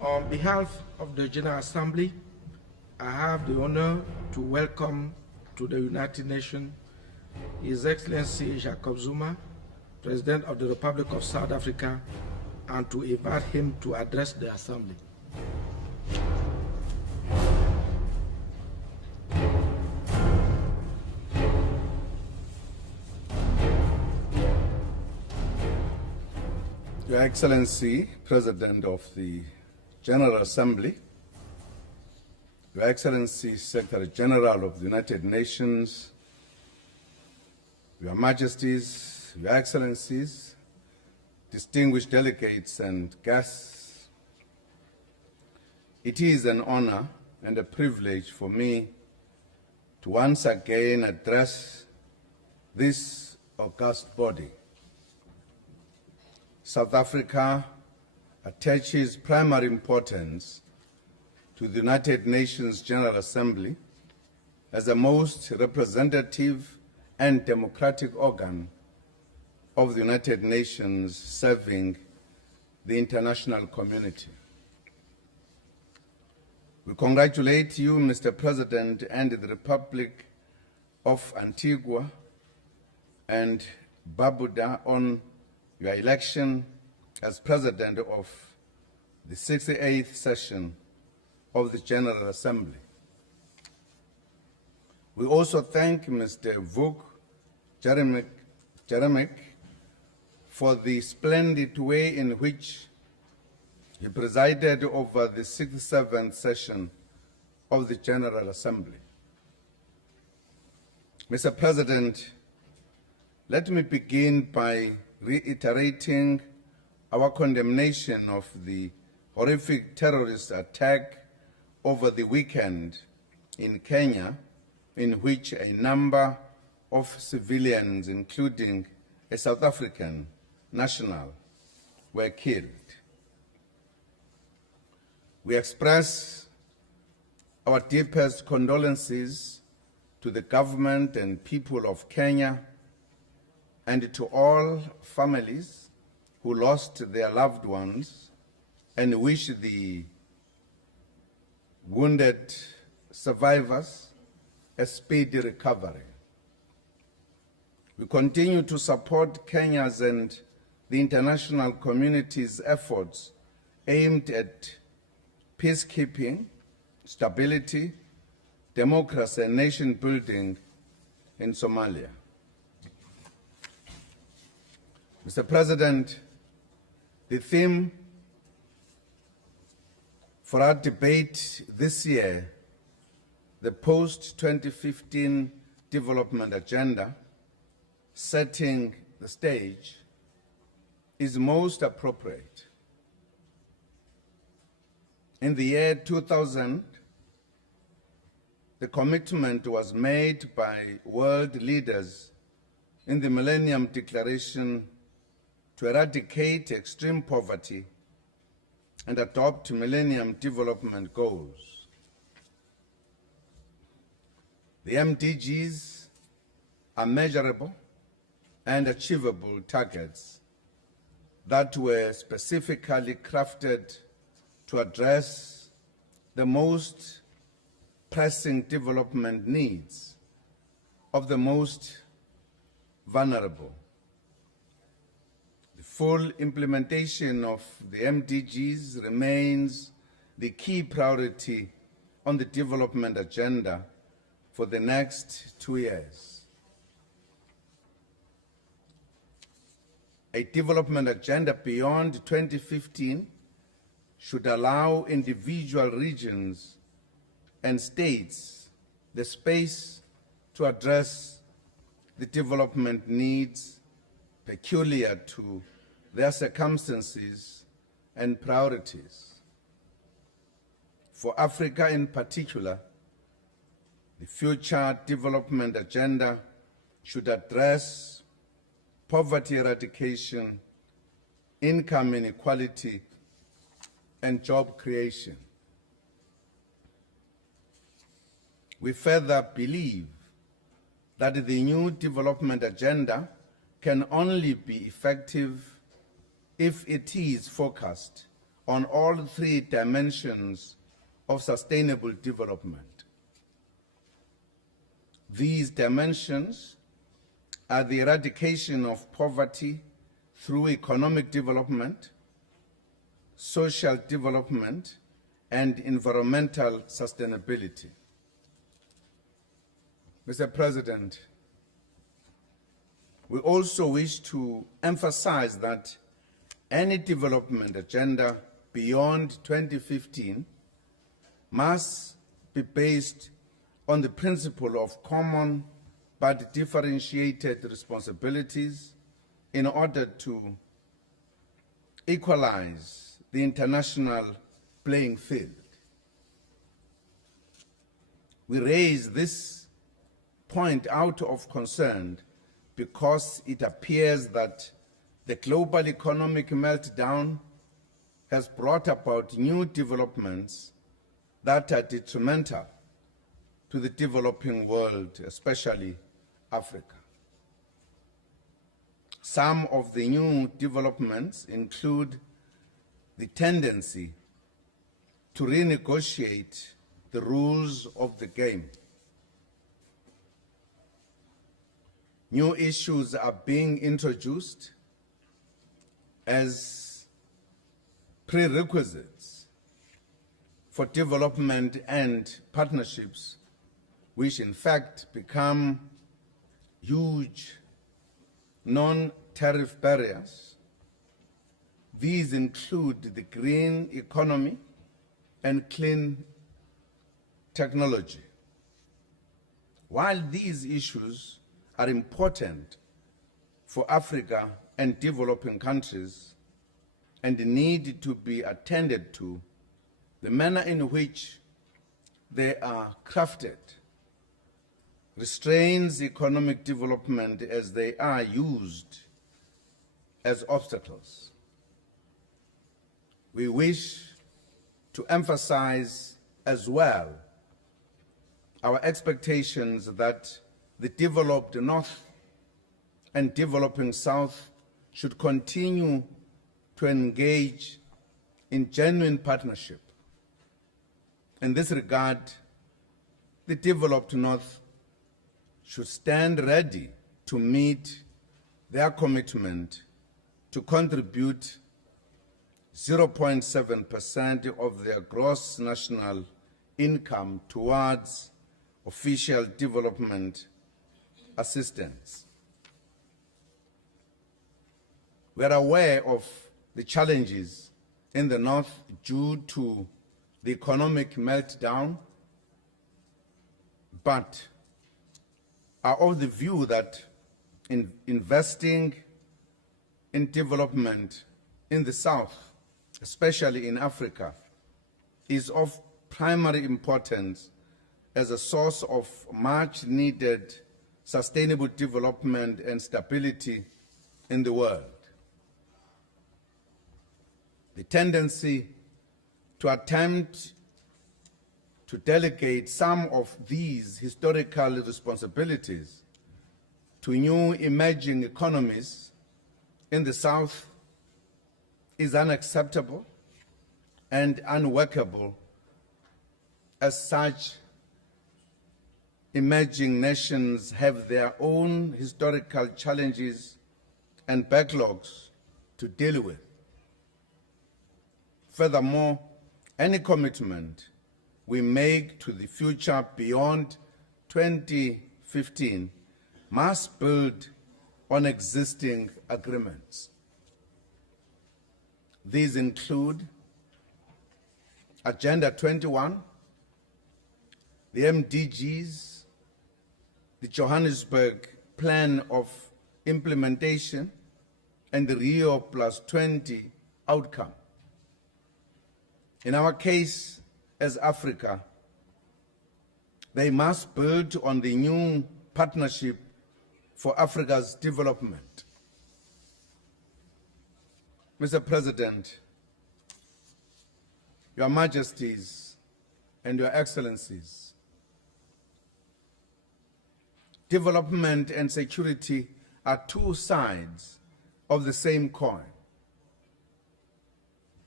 On behalf of the General Assembly, I have the honor to welcome to the United Nations His Excellency Jacob Zuma, President of the Republic of South Africa, and to invite him to address the Assembly. Your Excellency, President of the General Assembly, Your Excellency, Secretary General of the United Nations, Your Majesties, Your Excellencies, distinguished delegates and guests, it is an honor and a privilege for me to once again address this august body. South Africa attaches primary importance to the United Nations General Assembly as the most representative and democratic organ of the United Nations serving the international community. We congratulate you, Mr. President, and the Republic of Antigua and Barbuda on your election as President of the 68th session of the General Assembly. We also thank Mr. Vuk Jeremic for the splendid way in which he presided over the 67th session of the General Assembly. Mr. President, let me begin by reiterating our condemnation of the horrific terrorist attack over the weekend in Kenya, in which a number of civilians, including a South African national, were killed. We express our deepest condolences to the government and people of Kenya and to all families who lost their loved ones, and wish the wounded survivors a speedy recovery. We continue to support Kenya's and the international community's efforts aimed at peacekeeping, stability, democracy, and nation building in Somalia. Mr. President, the theme for our debate this year, the post-2015 development agenda, setting the stage, is most appropriate. In the year 2000, the commitment was made by world leaders in the Millennium Declaration to eradicate extreme poverty and adopt Millennium Development Goals. The MDGs are measurable and achievable targets that were specifically crafted to address the most pressing development needs of the most vulnerable. The full implementation of the MDGs remains the key priority on the development agenda for the next 2 years. A development agenda beyond 2015 should allow individual regions and states the space to address the development needs peculiar to their circumstances and priorities. For Africa in particular, the future development agenda should address poverty eradication, income inequality, and job creation. We further believe that the new development agenda can only be effective if it is focused on all three dimensions of sustainable development. These dimensions are the eradication of poverty through economic development, social development, and environmental sustainability. Mr. President, we also wish to emphasize that any development agenda beyond 2015 must be based on the principle of common but differentiated responsibilities in order to equalize the international playing field. We raise this point out of concern because it appears that the global economic meltdown has brought about new developments that are detrimental to the developing world, especially Africa. Some of the new developments include the tendency to renegotiate the rules of the game. New issues are being introduced as prerequisites for development and partnerships, which in fact become huge non-tariff barriers. These include the green economy and clean technology. While these issues are important for Africa and developing countries and need to be attended to, the manner in which they are crafted restrains economic development as they are used as obstacles. We wish to emphasize as well our expectations that the developed North and developing South should continue to engage in genuine partnership. In this regard, the developed North should stand ready to meet their commitment to contribute 0.7% of their gross national income towards official development assistance. We are aware of the challenges in the North due to the economic meltdown, but are of the view that investing in development in the South, especially in Africa, is of primary importance as a source of much needed sustainable development and stability in the world. The tendency to attempt to delegate some of these historical responsibilities to new emerging economies in the South is unacceptable and unworkable, as such emerging nations have their own historical challenges and backlogs to deal with. Furthermore, any commitment we make to the future beyond 2015 must build on existing agreements. These include Agenda 21, the MDGs, the Johannesburg Plan of Implementation, and the Rio +20 outcome. In our case, as Africa, they must build on the new Partnership for Africa's Development. Mr. President, Your Majesties and Your Excellencies, development and security are two sides of the same coin.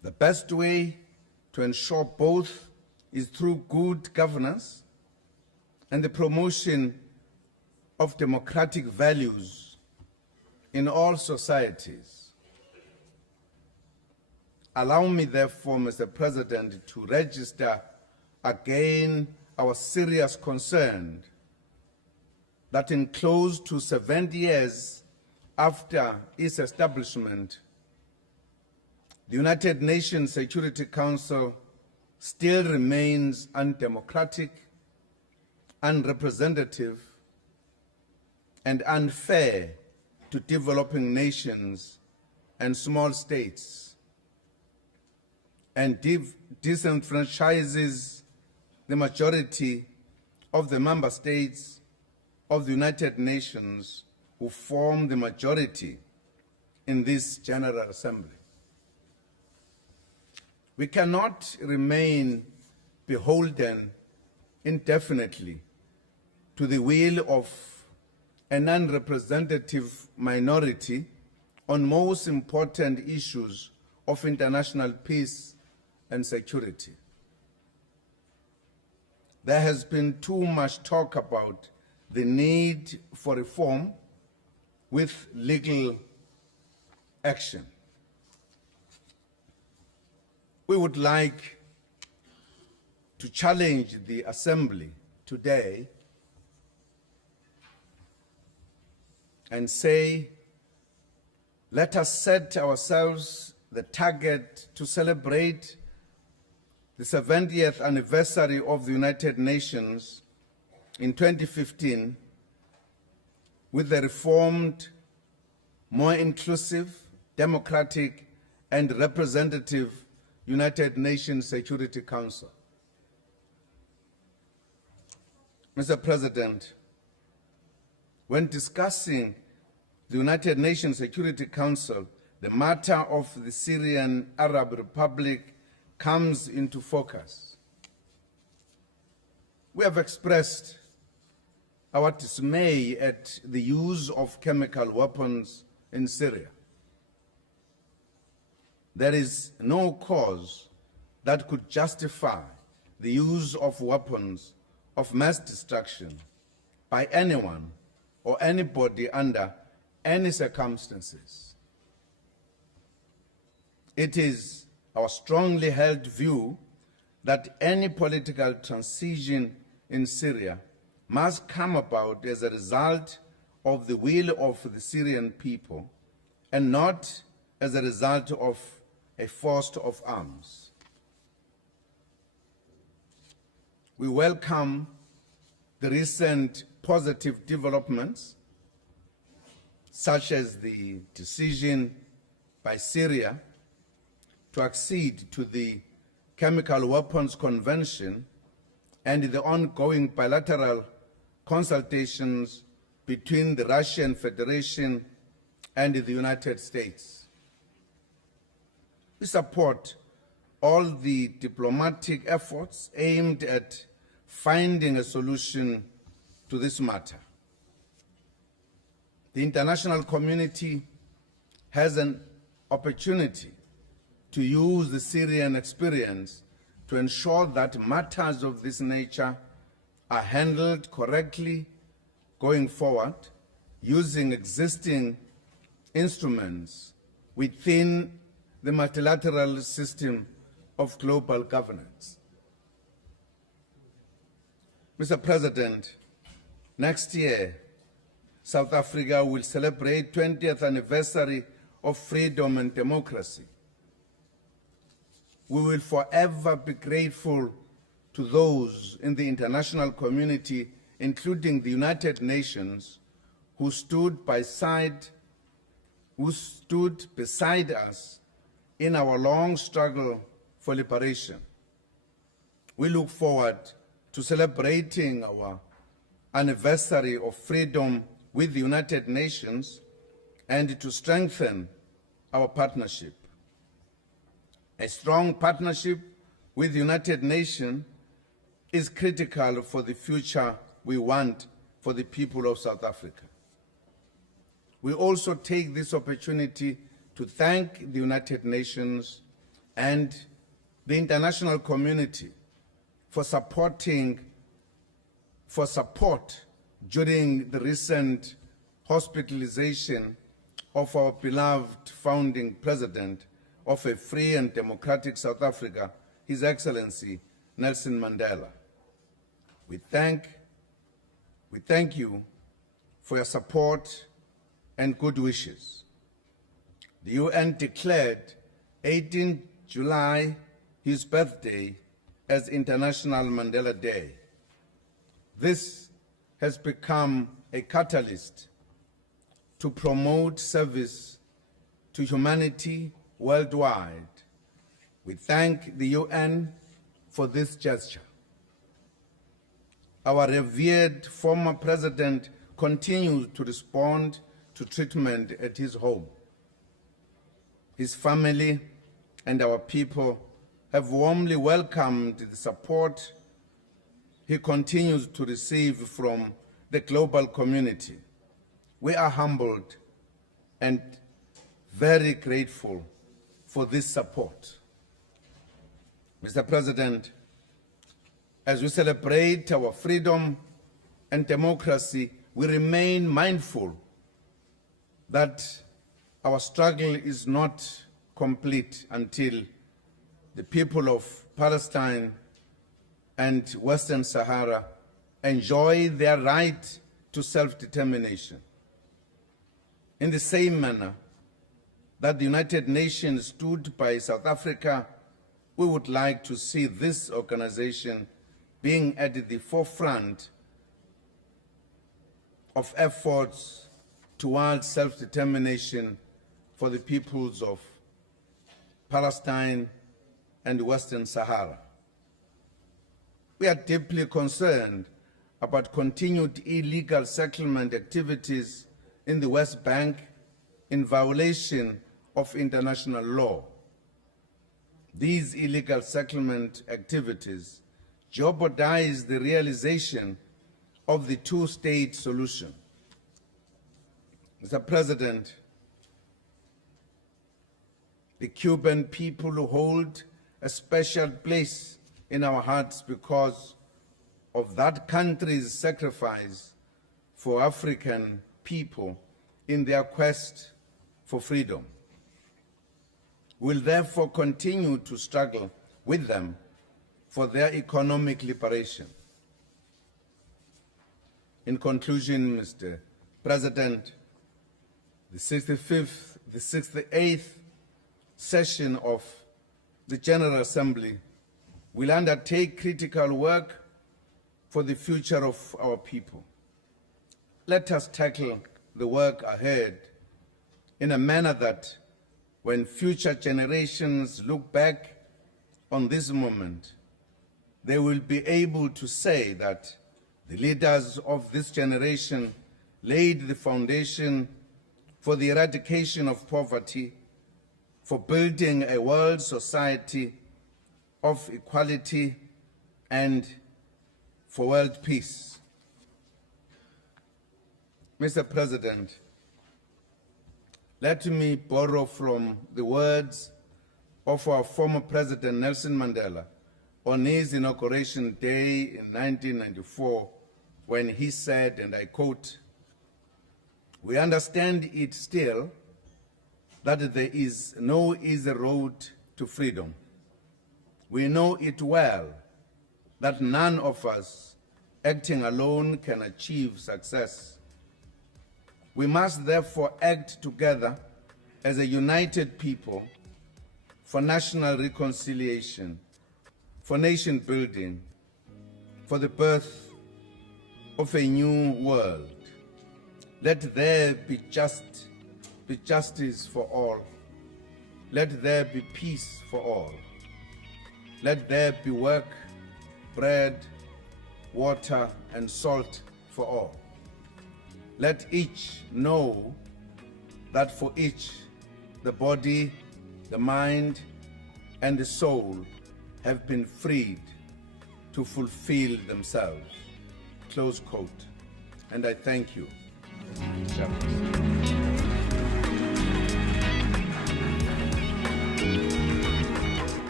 The best way to ensure both is through good governance and the promotion of democratic values in all societies. Allow me, therefore, Mr. President, to register again our serious concern that in close to 70 years after its establishment, the United Nations Security Council still remains undemocratic, unrepresentative, and unfair to developing nations and small states, and disenfranchises the majority of the member states of the United Nations who form the majority in this General Assembly. We cannot remain beholden indefinitely to the will of an unrepresentative minority on most important issues of international peace and security. There has been too much talk about the need for reform with legal action. We would like to challenge the Assembly today and say, let us set ourselves the target to celebrate the 70th anniversary of the United Nations in 2015 with a reformed, more inclusive, democratic, and representative United Nations Security Council. Mr. President, when discussing the United Nations Security Council, the matter of the Syrian Arab Republic comes into focus. We have expressed our dismay at the use of chemical weapons in Syria. There is no cause that could justify the use of weapons of mass destruction by anyone or anybody under any circumstances. It is our strongly held view that any political transition in Syria must come about as a result of the will of the Syrian people and not as a result of a force of arms. We welcome the recent positive developments, such as the decision by Syria to accede to the Chemical Weapons Convention and the ongoing bilateral consultations between the Russian Federation and the United States. We support all the diplomatic efforts aimed at finding a solution to this matter. The international community has an opportunity to use the Syrian experience to ensure that matters of this nature are handled correctly going forward using existing instruments within the multilateral system of global governance. Mr. President, next year, South Africa will celebrate 20th anniversary of freedom and democracy. We will forever be grateful to those in the international community, including the United Nations, who stood beside us in our long struggle for liberation. We look forward to celebrating our anniversary of freedom with the United Nations and to strengthen our partnership. A strong partnership with the United Nations is critical for the future we want for the people of South Africa. We also take this opportunity to thank the United Nations and the international community for support during the recent hospitalization of our beloved founding president of a free and democratic South Africa, His Excellency Nelson Mandela. We thank you for your support and good wishes. The UN declared 18 July, his birthday, as International Mandela Day. This has become a catalyst to promote service to humanity worldwide. We thank the UN for this gesture. Our revered former president continues to respond to treatment at his home. His family and our people have warmly welcomed the support he continues to receive from the global community. We are humbled and very grateful for this support. Mr. President, as we celebrate our freedom and democracy, we remain mindful that our struggle is not complete until the people of Palestine and Western Sahara enjoy their right to self-determination. In the same manner that the United Nations stood by South Africa, we would like to see this organization being at the forefront of efforts towards self-determination for the peoples of Palestine and Western Sahara. We are deeply concerned about continued illegal settlement activities in the West Bank in violation of international law. These illegal settlement activities jeopardize the realization of the two-state solution. Mr. President, the Cuban people hold a special place in our hearts because of that country's sacrifice for African people in their quest for freedom. We'll therefore continue to struggle with them for their economic liberation. In conclusion, Mr. President, the 68th session of the General Assembly will undertake critical work for the future of our people. Let us tackle the work ahead in a manner that when future generations look back on this moment, they will be able to say that the leaders of this generation laid the foundation for the eradication of poverty, for building a world society of equality, and for world peace. Mr. President, let me borrow from the words of our former President Nelson Mandela on his inauguration day in 1994, when he said, and I quote, "We understand it still that there is no easy road to freedom. We know it well that none of us acting alone can achieve success. We must therefore act together as a united people for national reconciliation, for nation building, for the birth of a new world. Let there be justice for all. Let there be peace for all. Let there be work, bread, water, and salt for all. Let each know that for each, the body, the mind, and the soul have been freed to fulfill themselves." Close quote. And I thank you.